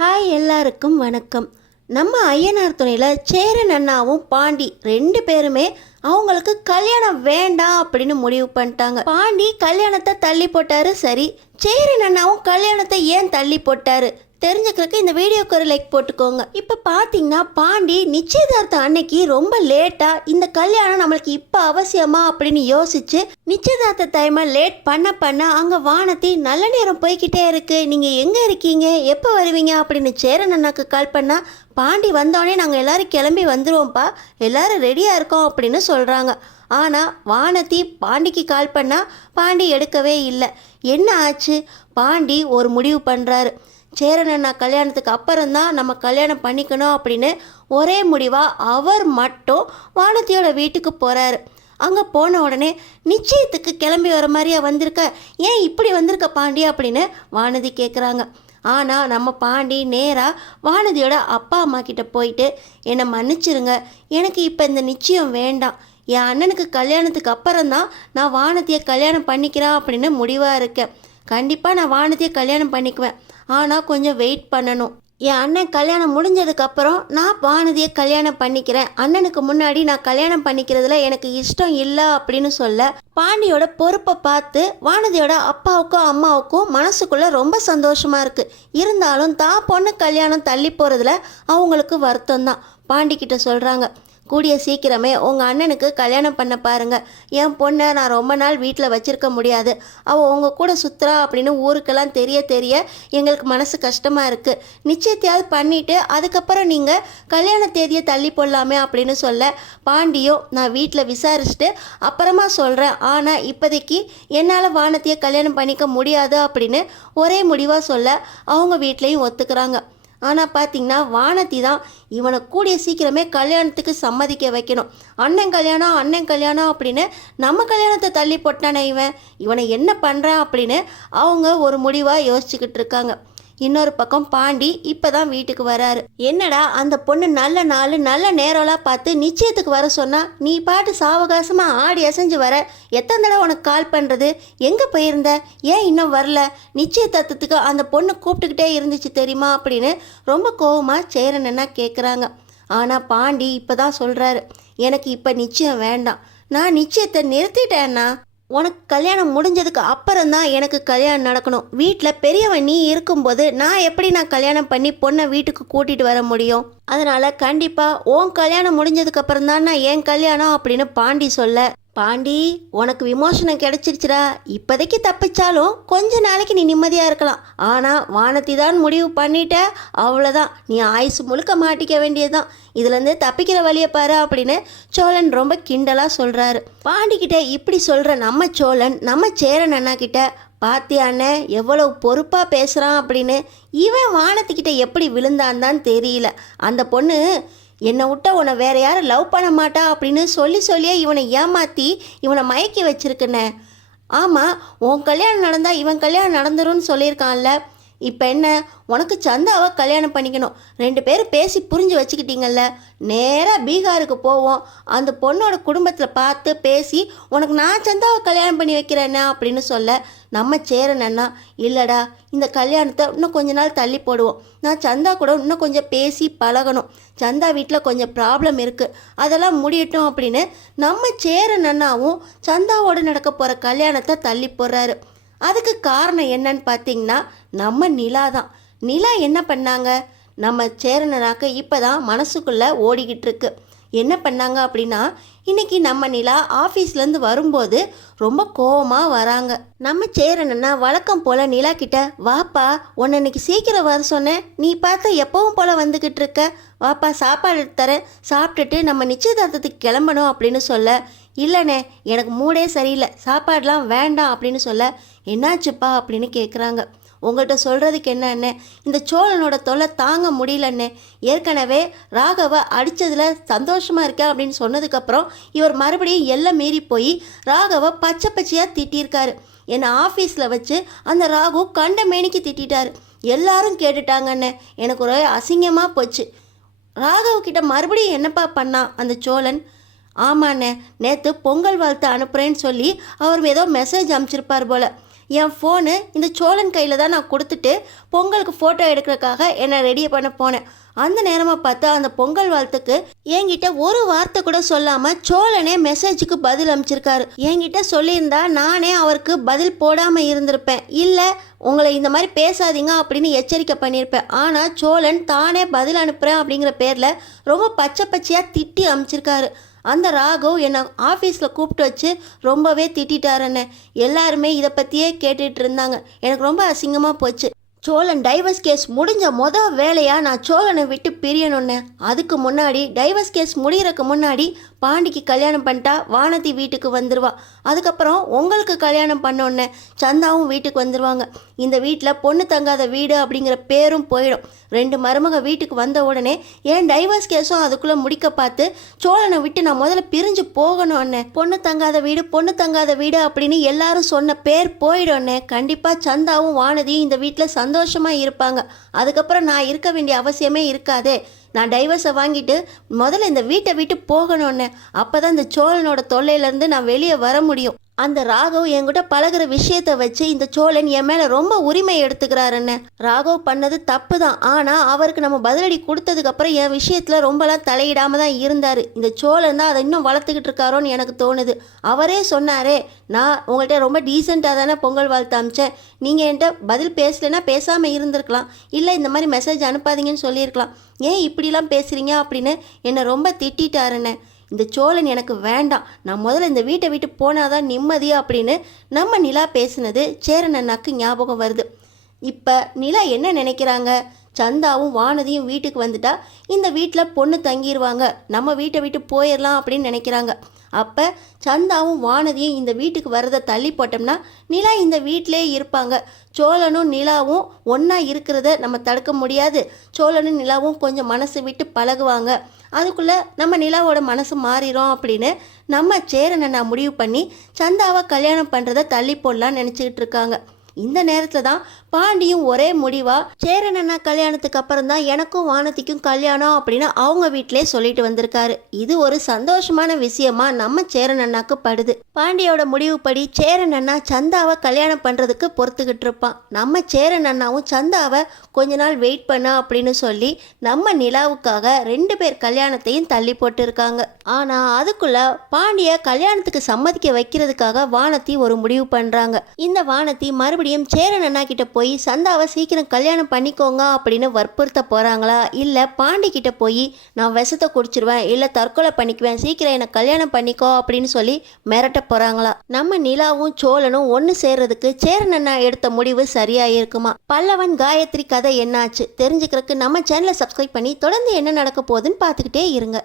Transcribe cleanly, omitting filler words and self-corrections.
Hi எல்லாருக்கும் வணக்கம். நம்ம ஐயனார் துணையில் சேரன் அண்ணாவும் பாண்டி ரெண்டு பேருமே அவங்களுக்கு கல்யாணம் வேண்டாம் அப்படின்னு முடிவு பண்ணிட்டாங்க. பாண்டி கல்யாணத்தை தள்ளி போட்டாரு. சரி, சேரன் அண்ணாவும் கல்யாணத்தை ஏன் தள்ளி போட்டாரு தெரிஞ்சுக்கிறதுக்கு இந்த வீடியோக்கு ஒரு லைக் போட்டுக்கோங்க. இப்போ பார்த்தீங்கன்னா பாண்டி நிச்சயதார்த்தம் அன்னைக்கு ரொம்ப லேட்டாக இந்த கல்யாணம் நம்மளுக்கு இப்போ அவசியமா அப்படின்னு யோசிச்சு நிச்சயதார்த்த டைமை லேட் பண்ண அங்கே வானத்தி நல்ல நேரம் போய்கிட்டே இருக்கு, நீங்கள் எங்கே இருக்கீங்க, எப்போ வருவீங்க அப்படின்னு சேரன் அண்ணாக்கு கால் பண்ணால் பாண்டி வந்தோடனே நாங்கள் எல்லோரும் கிளம்பி வந்துடுவோம்ப்பா, எல்லோரும் ரெடியாக இருக்கோம் அப்படின்னு சொல்கிறாங்க. ஆனால் வானத்தி பாண்டிக்கு கால் பண்ணால் பாண்டி எடுக்கவே இல்லை. என்ன ஆச்சு? பாண்டி ஒரு முடிவு பண்ணுறாரு. சேரன் அண்ணா கல்யாணத்துக்கு அப்புறம்தான் நம்ம கல்யாணம் பண்ணிக்கணும் அப்படின்னு ஒரே முடிவாக அவர் மட்டும் வானத்தியோட வீட்டுக்கு போகிறாரு. அங்கே போன உடனே நிச்சயத்துக்கு கிளம்பி வர மாதிரியா வந்திருக்க, ஏன் இப்படி வந்திருக்க பாண்டி அப்படின்னு வானதி கேட்குறாங்க. ஆனால் நம்ம பாண்டி நேராக வானதியோட அப்பா அம்மா கிட்ட போயிட்டு, என்னை மன்னிச்சிருங்க, எனக்கு இப்போ இந்த நிச்சயம் வேண்டாம், என் அண்ணனுக்கு கல்யாணத்துக்கு அப்புறம்தான் நான் வானதியை கல்யாணம் பண்ணிக்கிறேன் அப்படின்னு முடிவாக இருக்கேன். கண்டிப்பாக நான் வானதியை கல்யாணம் பண்ணிக்குவேன், ஆனால் கொஞ்சம் வெயிட் பண்ணணும். என் அண்ணன் கல்யாணம் முடிஞ்சதுக்கப்புறம் நான் வானதியை கல்யாணம் பண்ணிக்கிறேன், அண்ணனுக்கு முன்னாடி நான் கல்யாணம் பண்ணிக்கிறதுல எனக்கு இஷ்டம் இல்லை அப்படின்னு சொல்ல பாண்டியோட பொறுப்பை பார்த்து வானதியோட அப்பாவுக்கும் அம்மாவுக்கும் மனசுக்குள்ளே ரொம்ப சந்தோஷமாக இருக்குது. இருந்தாலும் தான் பொண்ணு கல்யாணம் தள்ளி போகிறதுல அவங்களுக்கு வருத்தம் தான். பாண்டிக்கிட்ட சொல்கிறாங்க, கூடிய சீக்கிரமே உங்கள் அண்ணனுக்கு கல்யாணம் பண்ண பாருங்கள், என் பொண்ணை நான் ரொம்ப நாள் வீட்டில் வச்சுருக்க முடியாது, அவள் உங்கள் கூட சுற்றுறா அப்படின்னு ஊருக்கெல்லாம் தெரிய எங்களுக்கு மனசு கஷ்டமாக இருக்குது, நிச்சயத்தையாவது பண்ணிவிட்டு அதுக்கப்புறம் நீங்கள் கல்யாண தேதியை தள்ளி போடலாமே அப்படின்னு சொல்ல பாண்டியோ நான் வீட்டில் விசாரிச்சுட்டு அப்புறமா சொல்கிறேன், ஆனால் இப்போதைக்கு என்னால் வானத்தையே கல்யாணம் பண்ணிக்க முடியாது அப்படின்னு ஒரே முடிவாக சொல்ல அவங்க வீட்லேயும் ஒத்துக்கிறாங்க. ஆனால் பார்த்தீங்கன்னா வானதி தான் இவனை கூடிய சீக்கிரமே கல்யாணத்துக்கு சம்மதிக்க வைக்கணும். அண்ணன் கல்யாணம் அப்படின்னு நம்ம கல்யாணத்தை தள்ளி போட்டானே இவனை என்ன பண்ணுறான் அப்படின்னு அவங்க ஒரு முடிவாக யோசிச்சுக்கிட்டு இருக்காங்க. இன்னொரு பக்கம் பாண்டி இப்போ தான் வீட்டுக்கு வராரு. என்னடா அந்த பொண்ணு நல்ல நாள் நல்ல நேரம்லாம் பார்த்து நிச்சயத்துக்கு வர சொன்னா நீ பாட்டு சாவகாசமாக ஆடி அசைஞ்சு வர, எத்தனை தடவை உனக்கு கால் பண்ணுறது, எங்கே போயிருந்த, ஏன் இன்னும் வரல, நிச்சயதார்த்தத்துக்கு அந்த பொண்ணு கூப்பிட்டுக்கிட்டே இருந்துச்சு தெரியுமா அப்படின்னு ரொம்ப கோவமாக சேரன் அண்ணா கேட்குறாங்க. ஆனால் பாண்டி இப்போ தான் சொல்கிறாரு, எனக்கு இப்போ நிச்சயம் வேண்டாம், நான் நிச்சயத்தை நிறுத்திட்டேன்னா, உனக்கு கல்யாணம் முடிஞ்சதுக்கு அப்புறம்தான் எனக்கு கல்யாணம் நடக்கணும், வீட்டில் பெரியவன் நீ இருக்கும்போது நான் கல்யாணம் பண்ணி பொண்ணை வீட்டுக்கு கூட்டிகிட்டு வர முடியும், அதனால் கண்டிப்பாக உன் கல்யாணம் முடிஞ்சதுக்கு அப்புறம் தான் நான் என் கல்யாணம் அப்படின்னு பாண்டி சொல்ல, பாண்டி உனக்கு விமோசனம் கிடைச்சிருச்சுடா, இப்போதைக்கு தப்பிச்சாலும் கொஞ்ச நாளைக்கு நீ நிம்மதியாக இருக்கலாம், ஆனால் வானத்தி தான் முடிவு பண்ணிட்ட, அவ்வளோதான், நீ ஆயுசு முழுக்க மாட்டிக்க வேண்டியதுதான், இதுலேருந்து தப்பிக்கிற வழியை பாரு அப்படின்னு சோழன் ரொம்ப கிண்டலாக சொல்கிறாரு. பாண்டிக்கிட்ட இப்படி சொல்கிற நம்ம சோழன் நம்ம சேரன் அண்ணா கிட்ட, பாத்தியாண்ணே எவ்வளவு பொறுப்பாக பேசுகிறான் அப்படின்னு, இவன் வானத்துக்கிட்ட எப்படி விழுந்தான் தான் தெரியல, அந்த பொண்ணு என்னை விட்ட உன்னை வேற யாரும் லவ் பண்ண மாட்டா அப்படின்னு சொல்லியே இவனை ஏமாற்றி இவனை மயக்கி வச்சிருக்கண்ணே. ஆமாம், உன் கல்யாணம் நடந்தால் இவன் கல்யாணம் நடந்துரும்னு சொல்லியிருக்கான்ல, இப்போ என்ன உனக்கு சந்தாவை கல்யாணம் பண்ணிக்கணும், ரெண்டு பேரும் பேசி புரிஞ்சு வச்சுக்கிட்டீங்கல்ல, நேராக பீகாருக்கு போவோம், அந்த பொண்ணோட குடும்பத்தில் பார்த்து பேசி உனக்கு நான் சந்தாவை கல்யாணம் பண்ணி வைக்கிறேன்னா அப்படின்னு சொல்ல நம்ம சேரன் அண்ணா, இல்லைடா இந்த கல்யாணத்தை இன்னும் கொஞ்ச நாள் தள்ளி போடுவோம், நான் சந்தா கூட இன்னும் கொஞ்சம் பேசி பழகணும், சந்தா வீட்டில் கொஞ்சம் ப்ராப்ளம் இருக்குது, அதெல்லாம் முடியட்டும் அப்படின்னு நம்ம சேரன் அண்ணாவும் சந்தாவோடு நடக்க போகிற கல்யாணத்தை தள்ளி போடுறாரு. அதுக்கு காரணம் என்னன்னு பார்த்தீங்கன்னா நம்ம நிலா தான். நிலா என்ன பண்ணாங்க, நம்ம சேரனாக்க இப்போ தான் மனசுக்குள்ளே ஓடிக்கிட்டு இருக்கு. என்ன பண்ணாங்க அப்படின்னா, இன்றைக்கி நம்ம நிலா ஆஃபீஸ்லேருந்து வரும்போது ரொம்ப கோவமாக வராங்க. நம்ம சேரனா வழக்கம் போல் நிலா கிட்ட, வாப்பா உன்னை இன்னைக்கு சீக்கிரம் வர சொன்னேன், நீ பார்த்தா எப்பவும் போல் வந்துக்கிட்டு இருக்க, வாப்பா சாப்பாடு தரேன், சாப்பிட்டுட்டு நம்ம நிச்சயதார்த்தத்துக்கு கிளம்பணும் அப்படின்னு சொல்ல, இல்லைண்ணே எனக்கு மூடே சரியில்லை, சாப்பாடெலாம் வேண்டாம் அப்படின்னு சொல்ல, என்னாச்சுப்பா அப்படின்னு கேட்குறாங்க. உங்கள்கிட்ட சொல்கிறதுக்கு என்னண்ணே, இந்த சோழனோட தொல்லை தாங்க முடியலண்ணே, ஏற்கனவே ராகவை அடித்ததில் சந்தோஷமாக இருக்கேன் அப்படின்னு சொன்னதுக்கப்புறம் இவர் மறுபடியும் எல்லாம் மீறி போய் ராகவை பச்சையாக திட்டியிருக்காரு. என்னை ஆஃபீஸில் வச்சு அந்த ராகு கண்ட மேனிக்கு திட்டாரு, எல்லாரும் கேட்டுட்டாங்கண்ணே, எனக்கு ஒரு அசிங்கமாக போச்சு. ராகவக்கிட்ட மறுபடியும் என்னப்பா பண்ணான் அந்த சோழன்? ஆமாண்ணே, நேற்று பொங்கல் வாழ்த்து அனுப்புகிறேன்னு சொல்லி அவர் ஏதோ மெசேஜ் அனுப்பிச்சிருப்பார் போல், என் ஃபோனு இந்த சோழன் கையில் தான் நான் கொடுத்துட்டு பொங்கலுக்கு ஃபோட்டோ எடுக்கிறதுக்காக என்னை ரெடி பண்ண போனேன். அந்த நேரமாக பார்த்தா அந்த பொங்கல் வாழ்த்துக்கு என்கிட்ட ஒரு வார்த்தை கூட சொல்லாமல் சோழனே மெசேஜுக்கு பதில் அனுப்பிச்சிருக்காரு. என்கிட்ட சொல்லியிருந்தா நானே அவருக்கு பதில் போடாமல் இருந்திருப்பேன், இல்லை உங்களை இந்த மாதிரி பேசாதீங்க அப்படின்னு எச்சரிக்கை பண்ணியிருப்பேன். ஆனால் சோழன் தானே பதில் அனுப்புகிறேன் அப்படிங்கிற பேரில் ரொம்ப பச்சை பச்சையாக திட்டி அனுப்பிச்சிருக்காரு. அந்த ராகவ் என்னை ஆஃபீஸில் கூப்பிட்டு வச்சு ரொம்பவே திட்டாருன்னு எல்லாருமே இதை பற்றியே கேட்டுட்டு இருந்தாங்க. எனக்கு ரொம்ப அசிங்கமாக போச்சு. சோழன் டைவர்ஸ் கேஸ் முடிஞ்ச வேலையாக நான் சோழனை விட்டு பிரியணுன்னு. அதுக்கு முன்னாடி டைவர்ஸ் கேஸ் முடிகிறதுக்கு முன்னாடி பாண்டிக்கு கல்யாணம் பண்ணிட்டா வானதி வீட்டுக்கு வந்துடுவா. அதுக்கப்புறம் உங்களுக்கு கல்யாணம் பண்ணோன்னே சந்தாவும் வீட்டுக்கு வந்துடுவாங்க. இந்த வீட்டில் பொண்ணு தங்காத வீடு அப்படிங்கிற பேரும் போயிடும். 2 மருமக வீட்டுக்கு வந்த உடனே என் டைவர்ஸ் கேஸும் அதுக்குள்ளே முடிக்க பார்த்து சோழனை விட்டு நான் முதல்ல பிரிஞ்சு போகணும்னே. பொண்ணு தங்காத வீடு அப்படின்னு எல்லாரும் சொன்ன பேர் போயிடும்னே. கண்டிப்பாக சந்தாவும் வானதியும் இந்த வீட்டில் சந்தோஷமாக இருப்பாங்க. அதுக்கப்புறம் நான் இருக்க வேண்டிய அவசியமே இருக்காதே. நான் டைவர்ஸை வாங்கிட்டு முதல்ல இந்த வீட்டை விட்டு போகணும்னு. அப்போ தான் இந்த சோழனோட தொல்லையிலேருந்து நான் வெளியே வர முடியும். அந்த ராகவ் என்கிட்ட பழகிற விஷயத்தை வச்சு இந்த சோழன் என் மேலே ரொம்ப உரிமை எடுத்துக்கிறாருன்னு. ராகவ் பண்ணது தப்பு தான், ஆனால் அவருக்கு நம்ம பதிலடி கொடுத்ததுக்கப்புறம் என் விஷயத்தில் ரொம்பலாம் தலையிடாமல் தான் இருந்தார். இந்த சோழன் தான் அதை இன்னும் வளர்த்துக்கிட்டு இருக்காரோன்னு எனக்கு தோணுது. அவரே சொன்னாரே, நான் உங்கள்கிட்ட ரொம்ப டீசெண்டாக தானே பொங்கல் வாழ்த்து அமிச்சேன், நீங்கள் என்கிட்ட பதில் பேசலைன்னா பேசாமல் இருந்திருக்கலாம், இல்லை இந்த மாதிரி மெசேஜ் அனுப்பாதீங்கன்னு சொல்லியிருக்கலாம், ஏன் இப்படிலாம் பேசுகிறீங்க அப்படின்னு என்னை ரொம்ப திட்டாருன்னு. இந்த சோழன் எனக்கு வேண்டாம், நான் முதல்ல இந்த வீட்டை விட்டு போனாதான் நிம்மதியா அப்படின்னு நம்ம நிலா பேசுனது சேரன் அண்ணாக்கு ஞாபகம் வருது. இப்போ நிலா என்ன நினைக்கிறாங்க, சந்தாவும் வானதியும் வீட்டுக்கு வந்துட்டா இந்த வீட்டில் பொண்ணு தங்கிடுவாங்க, நம்ம வீட்டை விட்டு போயிடலாம் அப்படின்னு நினைக்கிறாங்க. அப்போ சந்தாவும் வானதியும் இந்த வீட்டுக்கு வரதை தள்ளி போட்டோம்னா நிலா இந்த வீட்டிலே இருப்பாங்க. சோழனும் நிலாவும் ஒன்றா இருக்கிறத நம்ம தடுக்க முடியாது. சோழனும் நிலாவும் கொஞ்சம் மனசு விட்டு பழகுவாங்க, அதுக்குள்ளே நம்ம நிலாவோட மனசு மாறிடும் அப்படின்னு நம்ம சேரன் அண்ணா முடிவு பண்ணி சந்தாவை கல்யாணம் பண்ணுறதை தள்ளி போடலான்னு நினச்சிக்கிட்டு இருக்காங்க. இந்த நேரத்தில் தான் பாண்டியும் ஒரே முடிவாக சேரன் அண்ணா கல்யாணத்துக்கு அப்புறம் தான் எனக்கும் வானதிக்கும் கல்யாணம் அப்படின்னு அவங்க வீட்டிலே சொல்லிட்டு வந்திருக்காரு. இது ஒரு சந்தோஷமான விஷயமா நம்ம சேரன் அண்ணாக்கு படுது. பாண்டியோட முடிவுப்படி சேரன் அண்ணா சந்தாவை கல்யாணம் பண்ணுறதுக்கு பொறுத்துக்கிட்டு இருப்பான். நம்ம சேரன் அண்ணாவும் சந்தாவை கொஞ்ச நாள் வெயிட் பண்ண அப்படின்னு சொல்லி நம்ம நிலாவுக்காக 2 பேர் கல்யாணத்தையும் தள்ளி போட்டு இருக்காங்க. ஆனால் அதுக்குள்ள பாண்டிய கல்யாணத்துக்கு சம்மதிக்க வைக்கிறதுக்காக வானதி ஒரு முடிவு பண்ணுறாங்க. இந்த வானதி மறுபடியும் சேரன் அண்ணா கிட்ட போய் சந்தாவை சீக்கிரம் கல்யாணம் பண்ணிக்கோங்க அப்படின்னு வற்புறுத்த போகிறாங்களா, இல்லை பாண்டி கிட்ட போய் நான் விஷத்தை குடிச்சிருவேன், இல்லை தற்கொலை பண்ணிக்குவேன், சீக்கிரம் என்னை கல்யாணம் பண்ணிக்கோ அப்படின்னு சொல்லி மிரட்ட போகிறாங்களா. நம்ம நிலாவும் சோழனும் ஒன்று சேர்றதுக்கு சேரன் அண்ணா எடுத்த முடிவு சரியாக இருக்குமா? பல்லவன் காயத்ரி கதை என்னாச்சு தெரிஞ்சுக்கிறதுக்கு நம்ம சேனலை சப்ஸ்கிரைப் பண்ணி தொடர்ந்து என்ன நடக்க போகுதுன்னு பார்த்துக்கிட்டே இருங்க.